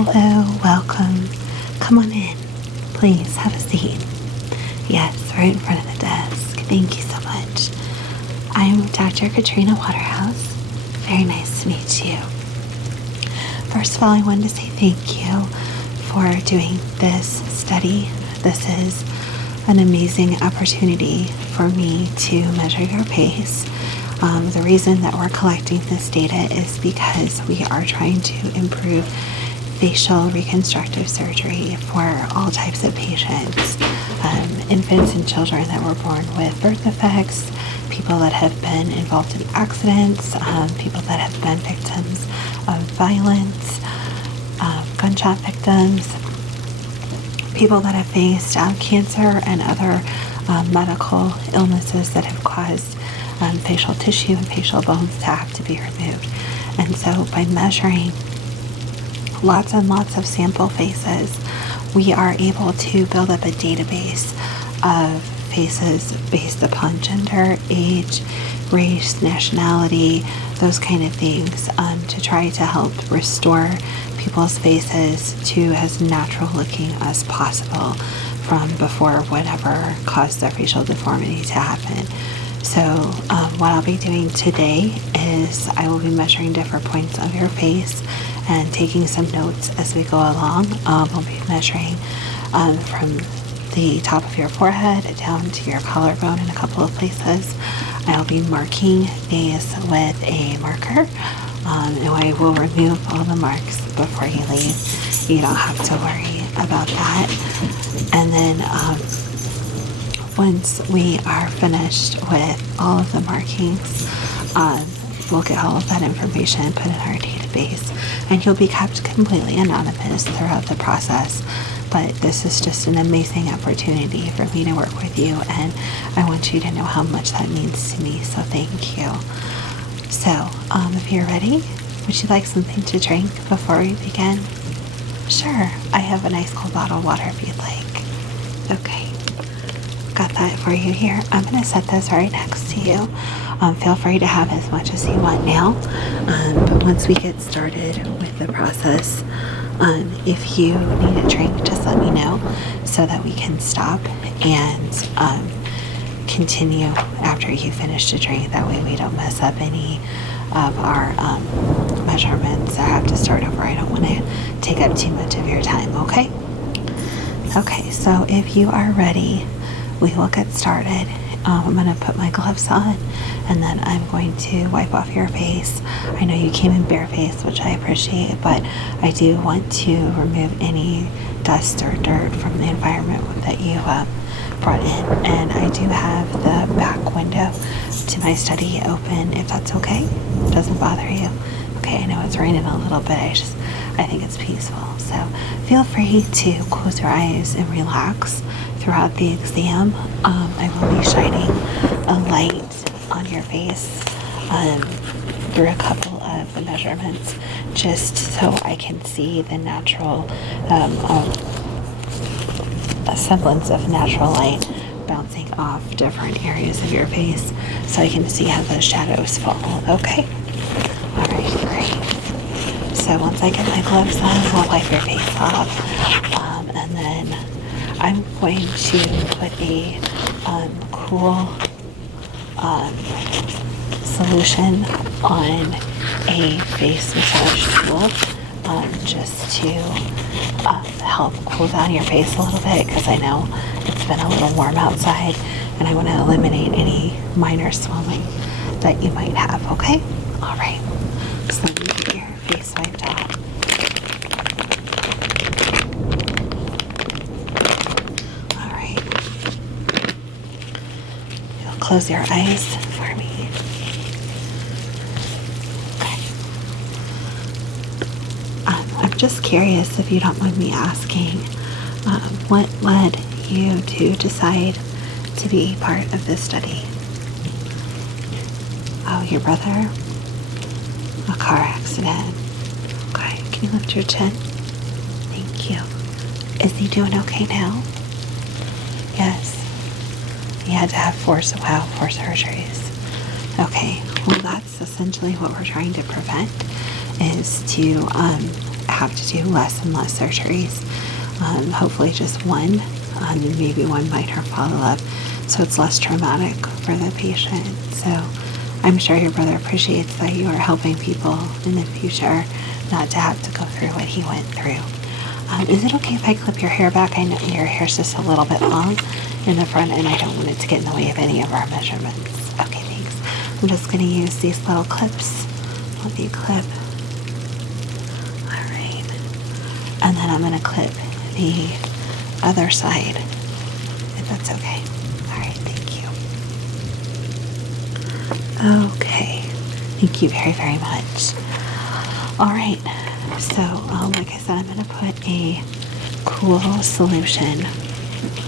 Hello, welcome. Come on in. Please have a seat. Yes, right in front of the desk. Thank you so much. I'm Dr. Katrina Waterhouse. Very nice to meet you. First of all, I wanted to say thank you for doing this study. This is an amazing opportunity for me to measure your pace. The reason that we're collecting this data is because we are trying to improve facial reconstructive surgery for all types of patients. Infants and children that were born with birth defects, people that have been involved in accidents, people that have been victims of violence, gunshot victims, people that have faced cancer and other medical illnesses that have caused facial tissue and facial bones to have to be removed. And so by measuring lots and lots of sample faces, we are able to build up a database of faces based upon gender, age, race, nationality, those kind of things, to try to help restore people's faces to as natural looking as possible from before whatever caused their facial deformity to happen. So what I'll be doing today is I will be measuring different points of your face and taking some notes as we go along. We'll be measuring from the top of your forehead down to your collarbone in a couple of places. I'll be marking these with a marker, and I will remove all the marks before you leave. You don't have to worry about that. And then once we are finished with all of the markings, we'll get all of that information put in our database, and you'll be kept completely anonymous throughout the process. But this is just an amazing opportunity for me to work with you, and I want you to know how much that means to me, so thank you. So, if you're ready, would you like something to drink before we begin? Sure, I have a nice cold bottle of water if you'd like. Okay. Got that for you here. I'm going to set this right next to you. Feel free to have as much as you want now. But once we get started with the process, if you need a drink, just let me know so that we can stop and continue after you finish the drink. That way we don't mess up any of our measurements or have to start over. I don't want to take up too much of your time, okay? Okay, so if you are ready, we will get started. I'm going to put my gloves on, and then I'm going to wipe off your face. I know you came in barefaced, which I appreciate, but I do want to remove any dust or dirt from the environment that you brought in. And I do have the back window to my study open, if that's okay. It doesn't bother you. Okay, I know it's raining a little bit. I think it's peaceful. So feel free to close your eyes and relax throughout the exam. I will be shining a light on your face through a couple of the measurements, just so I can see the natural a semblance of natural light bouncing off different areas of your face, so I can see how those shadows fall. Okay? Alright, great. So once I get my gloves on, I'll wipe your face off, and then I'm going to put a cool solution on a face massage tool, just to help cool down your face a little bit, because I know it's been a little warm outside and I want to eliminate any minor swelling that you might have, okay? Alright, so let me get your face wiped off. Close your eyes for me. Okay. I'm just curious, if you don't mind me asking, what led you to decide to be part of this study? Oh, your brother? A car accident. Okay, can you lift your chin? Thank you. Is he doing okay now? Yes. He had to have four surgeries. Okay, well that's essentially what we're trying to prevent, is to have to do less and less surgeries. Hopefully just one, and maybe one minor follow-up, so it's less traumatic for the patient. So I'm sure your brother appreciates that you are helping people in the future not to have to go through what he went through. Is it okay if I clip your hair back? I know your hair's just a little bit long in the front, and I don't want it to get in the way of any of our measurements. Okay, thanks. I'm just going to use these little clips. Let me clip. All right. And then I'm going to clip the other side, if that's okay. All right, thank you. Okay, thank you very, very much. All right, so like I said, I'm going to put a cool solution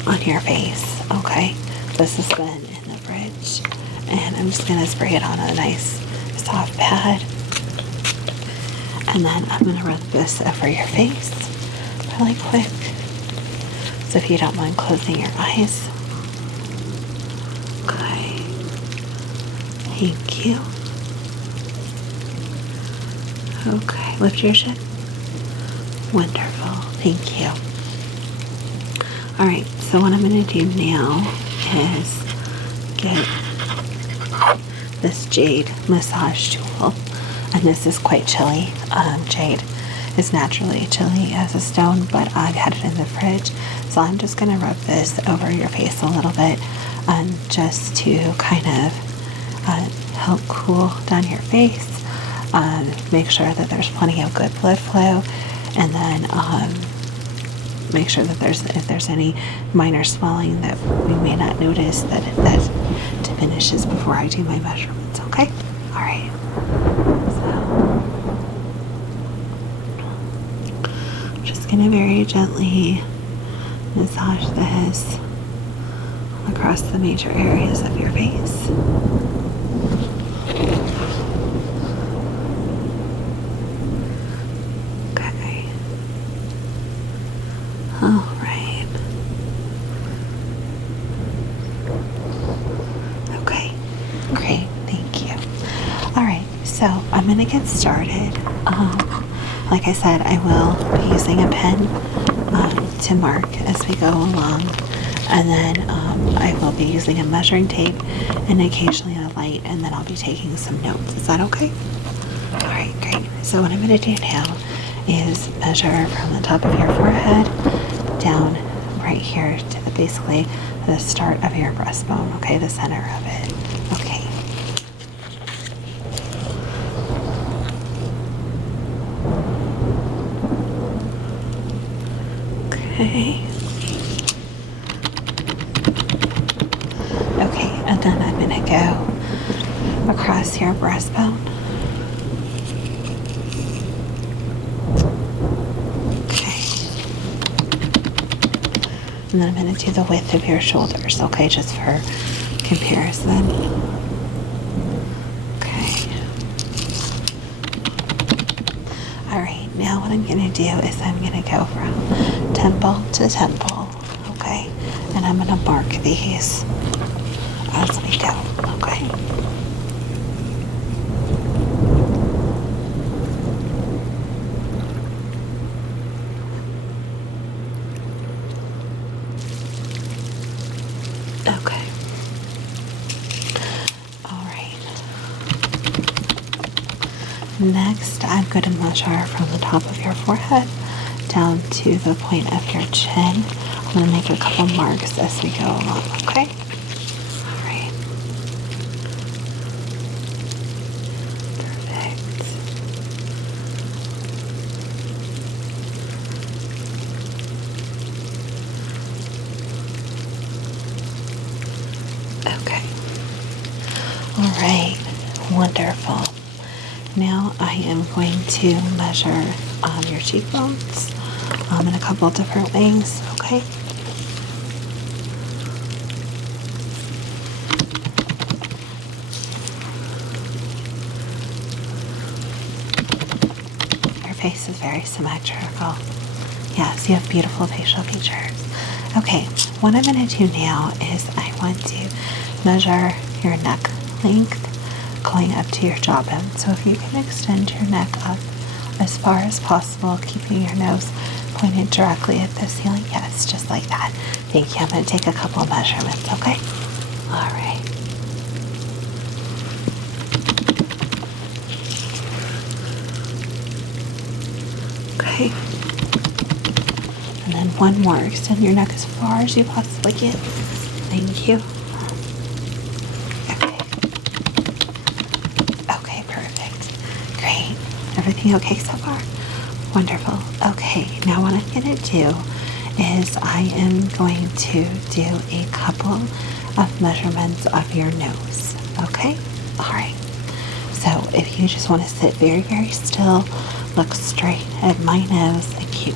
on your face, okay? This has been in the fridge, and I'm just going to spray it on a nice soft pad, and then I'm going to rub this over your face really quick. So if you don't mind closing your eyes. Okay. Thank you. Okay, lift your chin. Wonderful, thank you. All right, so what I'm going to do now is get this jade massage tool, and this is quite chilly. Jade is naturally chilly as a stone, but I've had it in the fridge, so I'm just going to rub this over your face a little bit, just to kind of help cool down your face. Make sure that there's plenty of good blood flow, and then make sure that if there's any minor swelling that we may not notice, that diminishes before I do my measurements. Okay? All right. So I'm just going to very gently massage this across the major areas of your face. All right. Okay, great, thank you. All right, so I'm gonna get started. Like I said, I will be using a pen to mark as we go along, and then I will be using a measuring tape and occasionally a light, and then I'll be taking some notes. Is that okay? All right, great. So what I'm gonna do now is measure from the top of your forehead down right here to basically the start of your breastbone, okay, the center of it. Okay. Okay. Okay, and then I'm gonna go across your breastbone. And then I'm going to do the width of your shoulders, okay, just for comparison. Okay. All right, now what I'm going to do is I'm going to go from temple to temple, okay? And I'm going to mark these as we go, okay? Okay. All right. Next, I'm going to measure from the top of your forehead down to the point of your chin. I'm going to make a couple marks as we go along, okay? All right. Perfect. Okay. All right. Wonderful. Now I am going to measure your cheekbones in a couple different ways, okay? Your face is very symmetrical. Yes, you have beautiful facial features. Okay, what I'm going to do now is I want to measure your neck length going up to your jawbone. So if you can extend your neck up as far as possible, keeping your nose pointed directly at the ceiling. Yes, just like that. Thank you. I'm going to take a couple of measurements, okay? All right. Okay. And then one more. Extend your neck as far as you possibly can. Thank you. Okay. Okay, perfect. Great. Everything okay so far? Wonderful. Okay, now what I'm going to do is I am going to do a couple of measurements of your nose. Okay? All right. So if you just want to sit very, very still, look straight at my nose and keep,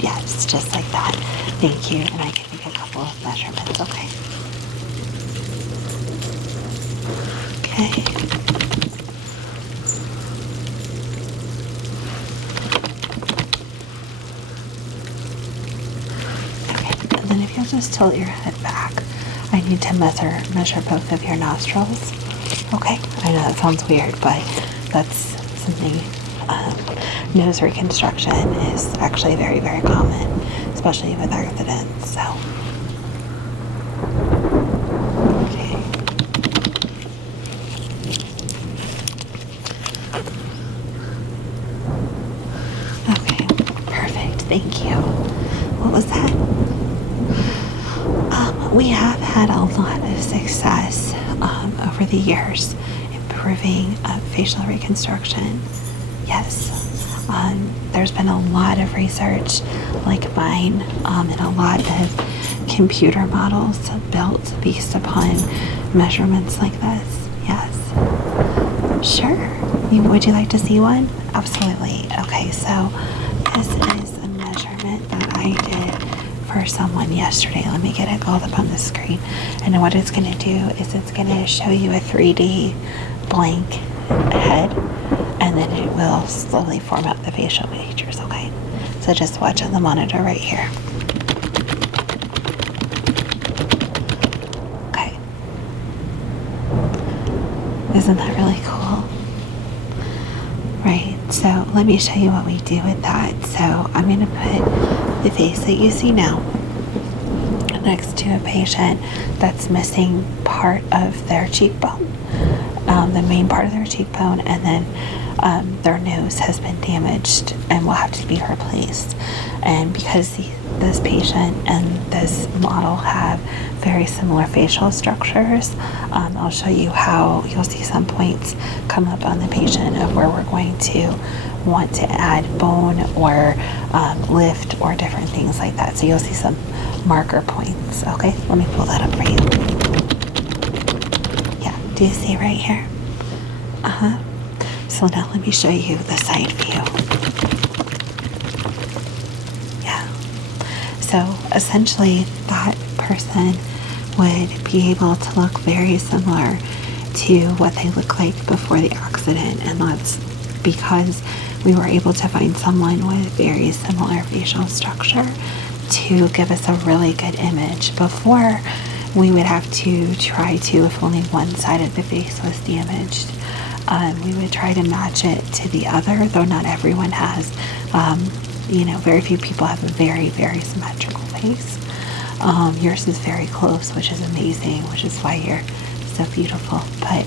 yes, just like that. Thank you. And I can make a couple of measurements, okay? Okay. And then if you'll just tilt your head back, I need to measure both of your nostrils. Okay, I know that sounds weird, but that's something, nose reconstruction is actually very, very common, especially with accidents, so. Okay. Okay, perfect, thank you. What was that? We have had a lot of success over the years improving facial reconstruction. Yes, there's been a lot of research like mine and a lot of computer models built based upon measurements like this. Yes. Sure. Would you like to see one? Absolutely. Okay, so this is a measurement that I did for someone yesterday. Let me get it all up on the screen. And what it's going to do is it's going to show you a 3D blank head, and then it will slowly form up the facial features, okay? So just watch on the monitor right here. Okay. Isn't that really cool? Right, so let me show you what we do with that. So I'm going to put the face that you see now next to a patient that's missing part of their cheekbone, the main part of their cheekbone, and then their nose has been damaged and will have to be replaced. And because this patient and this model have very similar facial structures, I'll show you how you'll see some points come up on the patient of where we're going to want to add bone or lift or different things like that. So you'll see some marker points. Okay, let me pull that up for you. Yeah, do you see right here? So now let me show you the side view. Yeah. So essentially that person would be able to look very similar to what they look like before the accident, and that's because we were able to find someone with very similar facial structure to give us a really good image. Before, we would have to try to, if only one side of the face was damaged, we would try to match it to the other, though not everyone has. Very few people have a very, very symmetrical face. Yours is very close, which is amazing, which is why you're so beautiful. But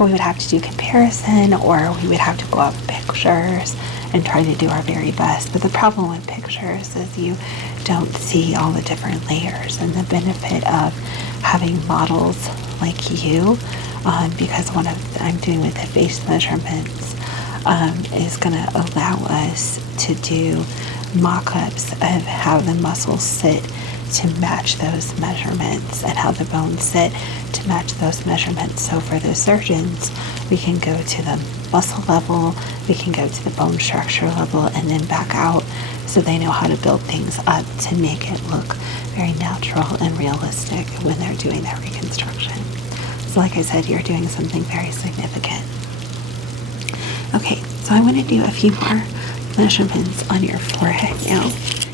we would have to do comparison, or we would have to go out with pictures and try to do our very best. But the problem with pictures is you don't see all the different layers, and the benefit of having models like you, because what I'm doing with the face measurements is going to allow us to do mock-ups of how the muscles sit to match those measurements and how the bones sit to match those measurements. So for the surgeons, we can go to the muscle level, we can go to the bone structure level, and then back out, so they know how to build things up to make it look very natural and realistic when they're doing their reconstruction. So like I said, you're doing something very significant. Okay, so I want to do a few more measurements on your forehead now,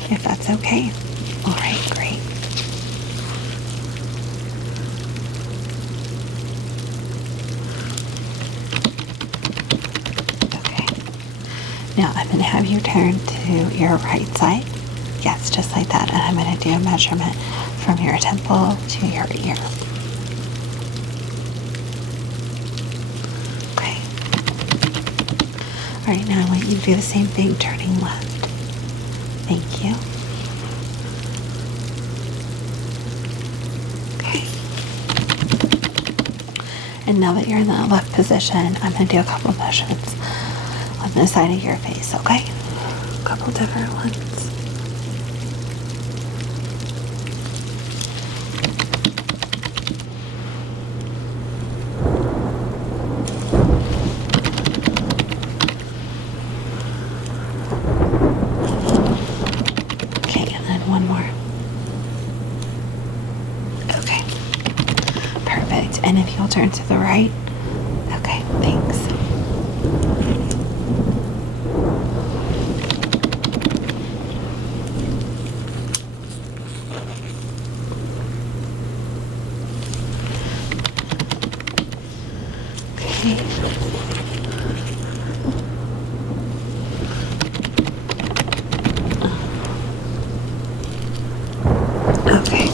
if that's okay. All right, great. Okay, and have you turn to your right side. Yes, just like that. And I'm going to do a measurement from your temple to your ear. Okay. All right, now I want you to do the same thing, turning left. Thank you. Okay. And now that you're in that left position, I'm going to do a couple of measurements on the side of your face, okay? A couple different ones. Okay, and then one more. Okay. Perfect. And if you'll turn to the right. Okay, thanks. Okay.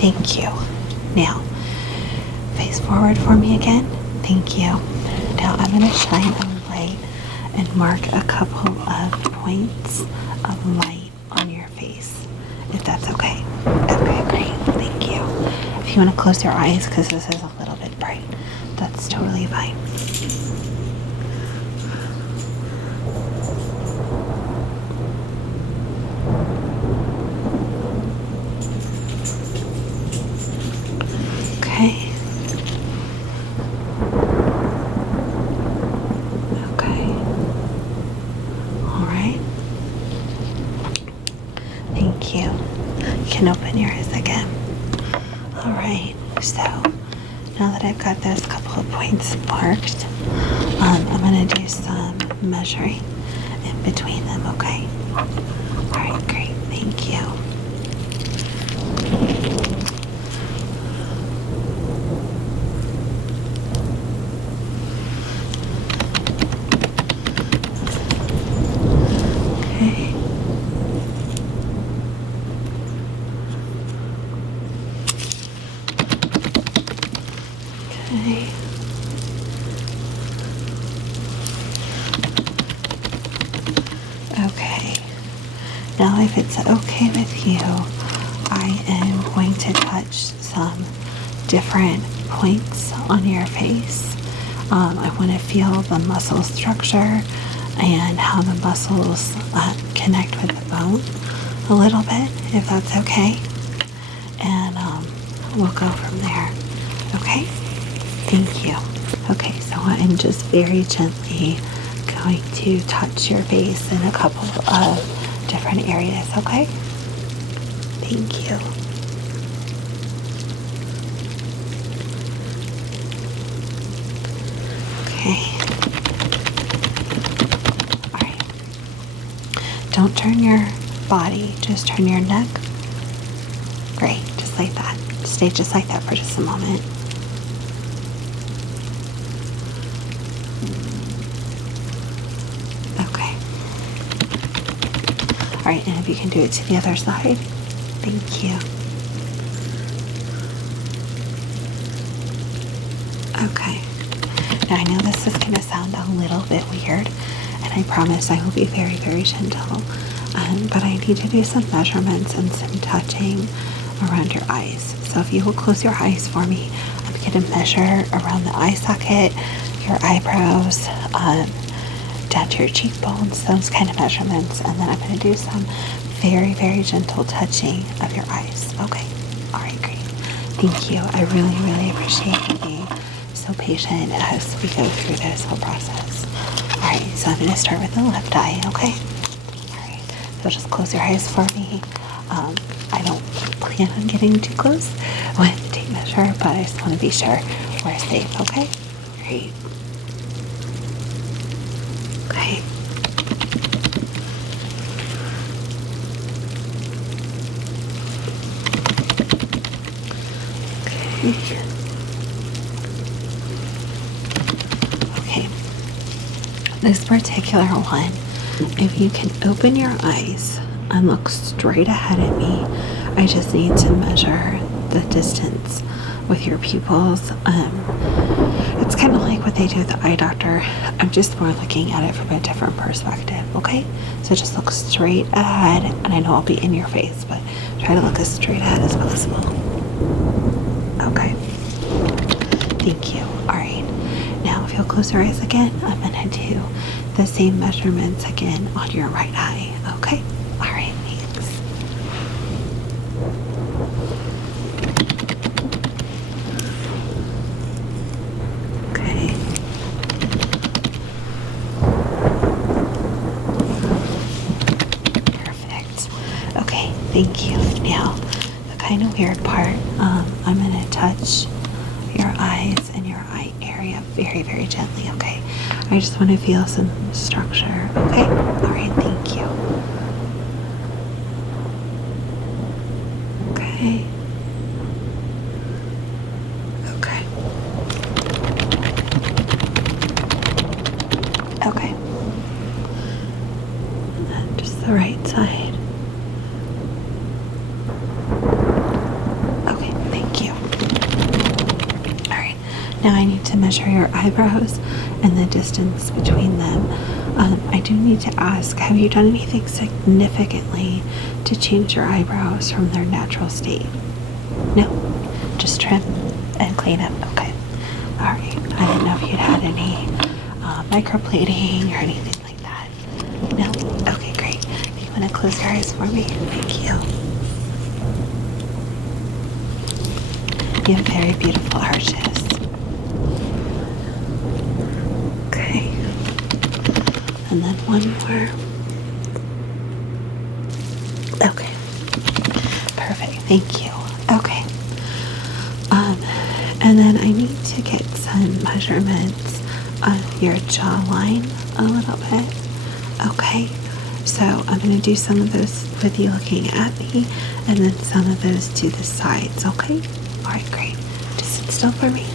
Thank you. Now, face forward for me again. Thank you. Now I'm going to shine a light and mark a couple of points of light on your face, if that's okay. Okay, great. Thank you. If you want to close your eyes, because this is a little bit bright, that's totally fine. Okay. Okay. All right. Thank you. You can open your eyes again. All right. So now that I've got those couple of points marked, I'm going to do some measuring in between them, okay? All right, great. Thank you. Okay. Okay. Okay. Now, if it's okay with you, I am going to touch some different points on your face. I want to feel the muscle structure and how the muscles connect with the bone a little bit, if that's okay. And we'll go from there. Okay? Thank you. Okay, so I'm just very gently going to touch your face in a couple of different areas, okay? Thank you. Okay. All right. Don't turn your body, just turn your neck. Great, just like that. Stay just like that for just a moment. Okay. All right, and if you can do it to the other side, thank you. Okay. Now I know this is going to sound a little bit weird, and I promise I will be very, very gentle. But I need to do some measurements and some touching around your eyes. So if you will close your eyes for me, I'm going to measure around the eye socket, your eyebrows, down to your cheekbones, those kind of measurements. And then I'm going to do some very, very gentle touching of your eyes. Okay. All right, great. Thank you. I really, really appreciate you being so patient as we go through this whole process. All right, so I'm going to start with the left eye, okay? All right, so just close your eyes for me. I don't plan on getting too close when the tape measure, but I just want to be sure we're safe, okay? Great. Okay. Okay. This particular one, if you can open your eyes and look straight ahead at me, I just need to measure the distance with your pupils. It's kind of like what they do with the eye doctor. I'm just more looking at it from a different perspective, okay? So just look straight ahead, and I know I'll be in your face, but try to look as straight ahead as possible. Okay. Thank you. All right. Now, if you'll close your eyes again, I'm going to do the same measurements again on your right eye, okay? All right, thanks. Okay. Perfect. Okay, thank you. Now, the kind of weird part, I'm going to touch your eyes and your eye area very, very gently, okay? I just want to feel some structure, okay? All right, thank you. Okay. Okay. Okay. And then just the right side. Okay, thank you. All right, now I need to measure your eyebrows and the distance between them. I do need to ask, have you done anything significantly to change your eyebrows from their natural state? No? Just trim and clean up? Okay. All right. I didn't know if you'd had any microblading or anything like that. No? Okay, great. You want to close your eyes for me? Thank you. You have very beautiful arches. Okay. And then one more. Okay. Perfect. Thank you. Okay. And then I need to get some measurements of your jawline a little bit. Okay. So I'm going to do some of those with you looking at me, and then some of those to the sides. Okay. All right. Great. Just sit still for me.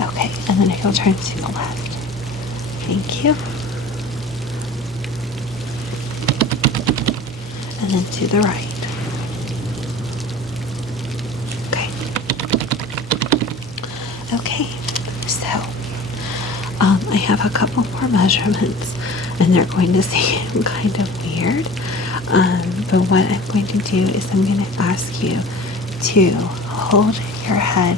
Okay, and then if you'll turn to the left. Thank you. And then to the right. Okay. Okay, so I have a couple more measurements, and they're going to seem kind of weird. But what I'm going to do is I'm going to ask you to hold your head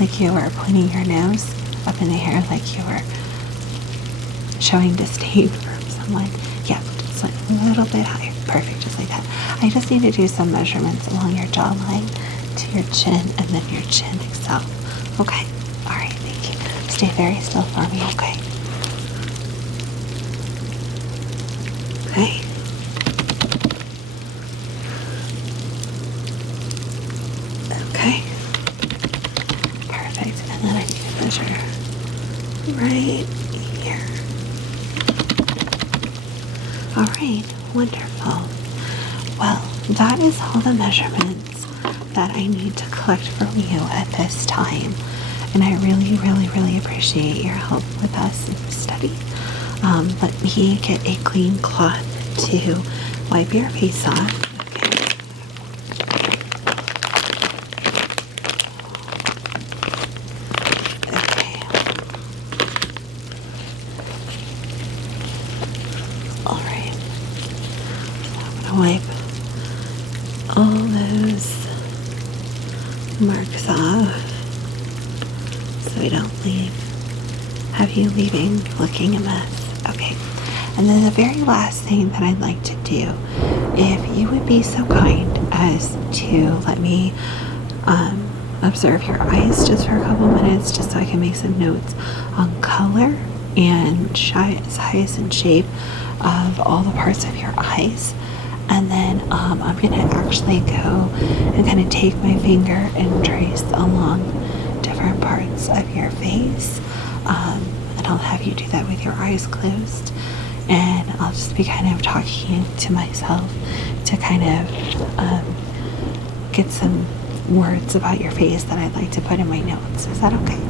like you were pointing your nose up in the air, like you were showing disdain for someone. Yeah, just like a little bit higher. Perfect, just like that. I just need to do some measurements along your jawline to your chin and then your chin itself. Okay? All right, thank you. Stay very still for me, okay? Okay. Okay. Perfect. And then I need to measure right here. All right. Wonderful. Well, that is all the measurements that I need to collect from you at this time. And I really, really, really appreciate your help with us in this study. Let me get a clean cloth to wipe your face off. Wipe all those marks off so we don't have you leaving looking a mess. Okay, and then the very last thing that I'd like to do, if you would be so kind as to let me observe your eyes just for a couple minutes, just so I can make some notes on color and size and shape of all the parts of your eyes. And then I'm going to actually go and kind of take my finger and trace along different parts of your face. And I'll have you do that with your eyes closed. and I'll just be kind of talking to myself to kind of get some words about your face that I'd like to put in my notes. Is that okay?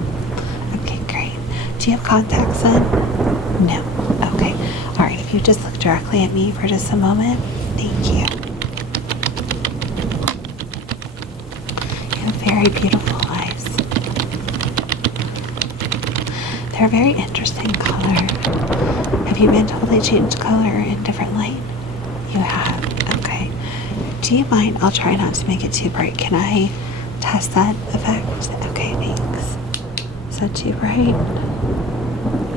Okay, great. Do you have contacts in? No. Okay. All right. If you just look directly at me for just a moment. Thank you. You have very beautiful eyes. They're a very interesting color. Have you been told they change color in different light? You have. Okay. Do you mind? I'll try not to make it too bright. Can I test that effect? Okay, thanks. Is that too bright?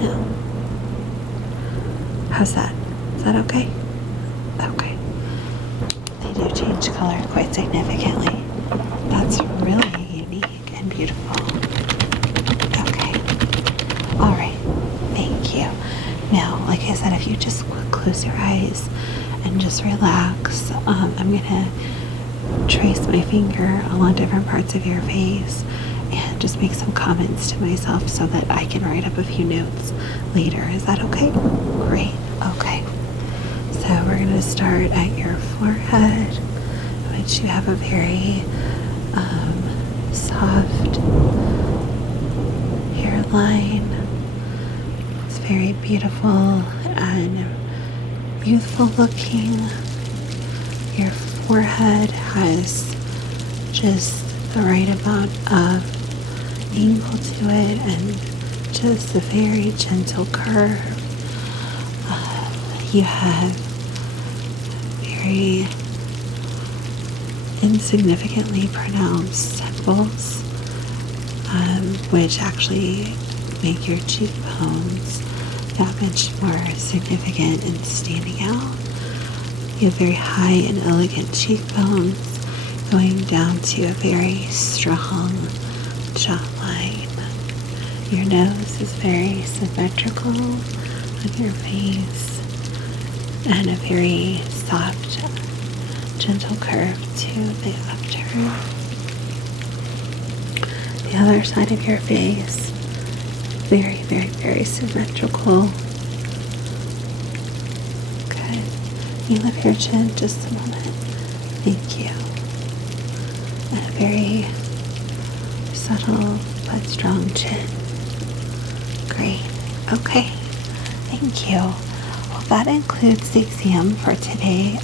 No. How's that? Is that okay? Okay. They do change color quite significantly. That's really unique and beautiful. Okay. All right. Thank you. Now, like I said, if you just close your eyes and just relax, I'm going to trace my finger along different parts of your face and just make some comments to myself so that I can write up a few notes later. Is that okay? Great. Okay. So we're going to start at your forehead, which you have a very soft hairline. It's very beautiful and youthful looking. Your forehead has just the right amount of angle to it and just a very gentle curve. You have very insignificantly pronounced temples, which actually make your cheekbones that much more significant and standing out. You have very high and elegant cheekbones going down to a very strong jawline. Your nose is very symmetrical on your face and a very soft, gentle curve to the upturn. The other side of your face, very, very, very symmetrical. Good. You lift your chin just a moment. Thank you. And a very subtle but strong chin. Great. Okay. Thank you. Well, that includes the exam for today.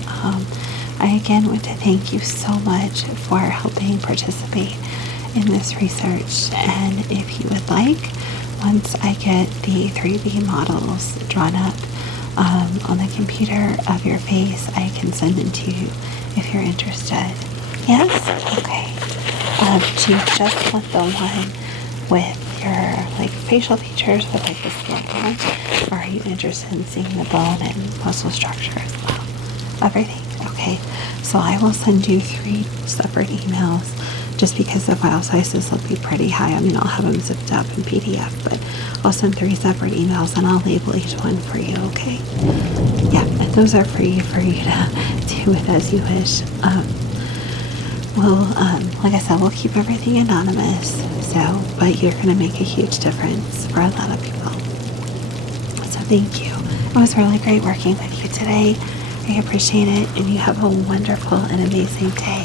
I again want to thank you so much for helping participate in this research. And if you would like, once I get the 3D models drawn up on the computer of your face, I can send them to you if you're interested. Yes? Okay. Do you just want the one with your facial features with the skin on, or are you interested in seeing the bone and muscle structure as well? Everything? Okay. So I will send you 3 separate emails just because the file sizes will be pretty high. I mean, I'll have them zipped up in PDF, but I'll send 3 separate emails and I'll label each one for you, okay? Yeah, and those are free for you to do with as you wish. Like I said, we'll keep everything anonymous, but you're going to make a huge difference for a lot of people. So thank you. It was really great working with you today. I appreciate it, and you have a wonderful and amazing day.